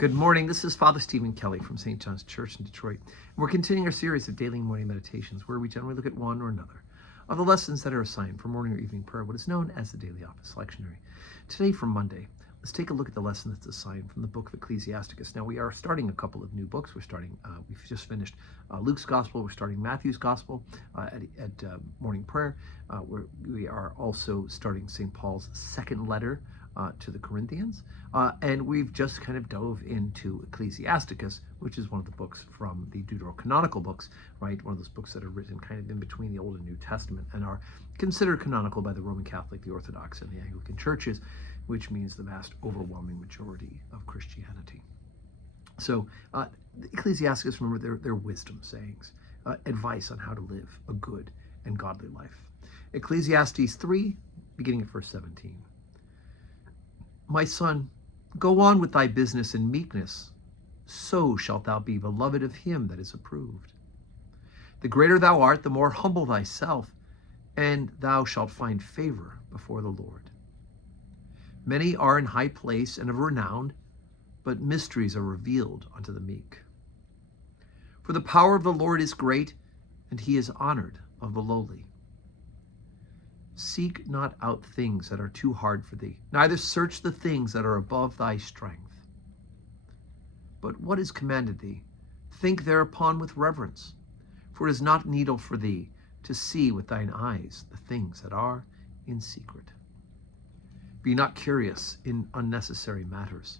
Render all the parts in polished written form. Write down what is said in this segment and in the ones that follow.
Good morning. This is Father Stephen Kelly from St. John's Church in Detroit. And we're continuing our series of daily morning meditations where we generally look at one or another of the lessons that are assigned for morning or evening prayer, what is known as the Daily Office Lectionary. Today, from Monday, let's take a look at the lesson that's assigned from the book of Ecclesiasticus. Now, we are starting a couple of new books. We've just finished Luke's Gospel. We're starting Matthew's Gospel at morning prayer. We are also starting St. Paul's second letter to the Corinthians. And we've just kind of dove into Ecclesiasticus, which is one of the books from the Deuterocanonical books, right? One of those books that are written kind of in between the Old and New Testament and are considered canonical by the Roman Catholic, the Orthodox, and the Anglican churches, which means the vast overwhelming majority of Christianity. So Ecclesiasticus, remember, they're wisdom sayings, advice on how to live a good and godly life. Ecclesiastes 3, beginning at verse 17. My son, go on with thy business in meekness, so shalt thou be beloved of him that is approved. The greater thou art, the more humble thyself, and thou shalt find favor before the Lord. Many are in high place and of renown, but mysteries are revealed unto the meek. For the power of the Lord is great, and he is honored of the lowly. Seek not out things that are too hard for thee, neither search the things that are above thy strength. But what is commanded thee, think thereupon with reverence, for it is not needful for thee to see with thine eyes the things that are in secret. Be not curious in unnecessary matters,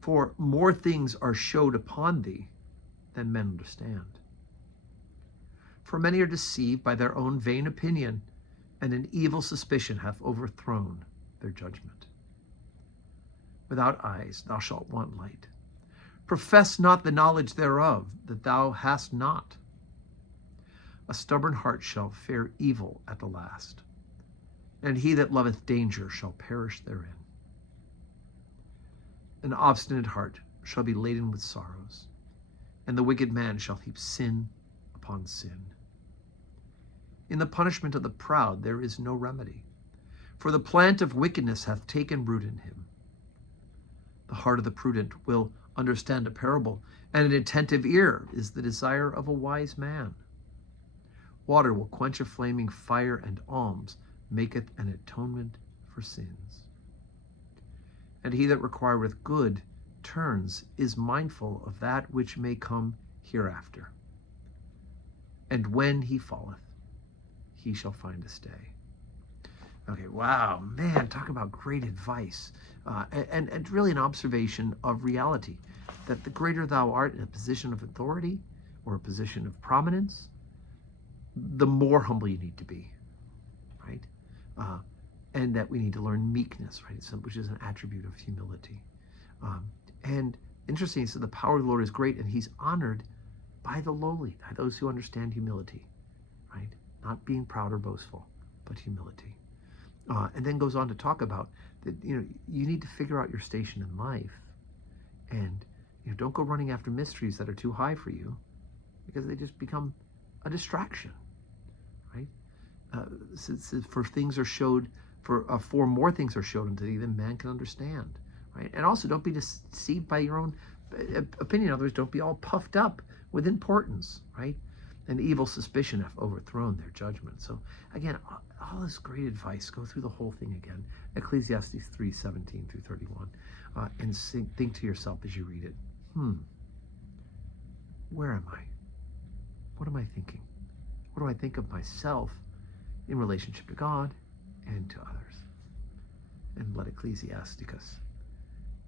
for more things are showed upon thee than men understand. For many are deceived by their own vain opinion, and an evil suspicion hath overthrown their judgment. Without eyes thou shalt want light. Profess not the knowledge thereof that thou hast not. A stubborn heart shall fare evil at the last, and he that loveth danger shall perish therein. An obstinate heart shall be laden with sorrows, and the wicked man shall heap sin upon sin. In the punishment of the proud there is no remedy, for the plant of wickedness hath taken root in him. The heart of the prudent will understand a parable, and an attentive ear is the desire of a wise man. Water will quench a flaming fire, and alms maketh an atonement for sins. And he that requireth good turns is mindful of that which may come hereafter. And when he falleth, he shall find a stay. Okay, wow, man, talk about great advice. And really an observation of reality, that the greater thou art in a position of authority or a position of prominence, the more humble you need to be, right? And that we need to learn meekness, right? Which is an attribute of humility. And interesting, so the power of the Lord is great, and he's honored by the lowly, by those who understand humility, right? Not being proud or boastful, but humility. And then goes on to talk about that, you need to figure out your station in life, and don't go running after mysteries that are too high for you, because they just become a distraction, right? For more things are showed unto thee than man can understand, right? And also, don't be deceived by your own opinion. In other words, don't be all puffed up with importance, right? An evil suspicion hath overthrown their judgment. So again, all this great advice. Go through the whole thing again. Ecclesiastes 3:17 through 31. And think to yourself as you read it, where am I? What am I thinking? What do I think of myself in relationship to God and to others? And let Ecclesiasticus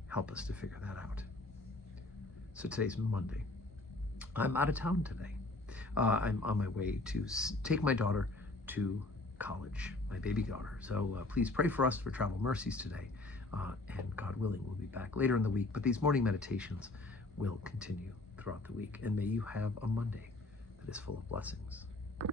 help us to figure that out. So today's Monday. I'm out of town today. I'm on my way to take my daughter to college, my baby daughter. So please pray for us for travel mercies today. And God willing, we'll be back later in the week. But these morning meditations will continue throughout the week. And may you have a Monday that is full of blessings.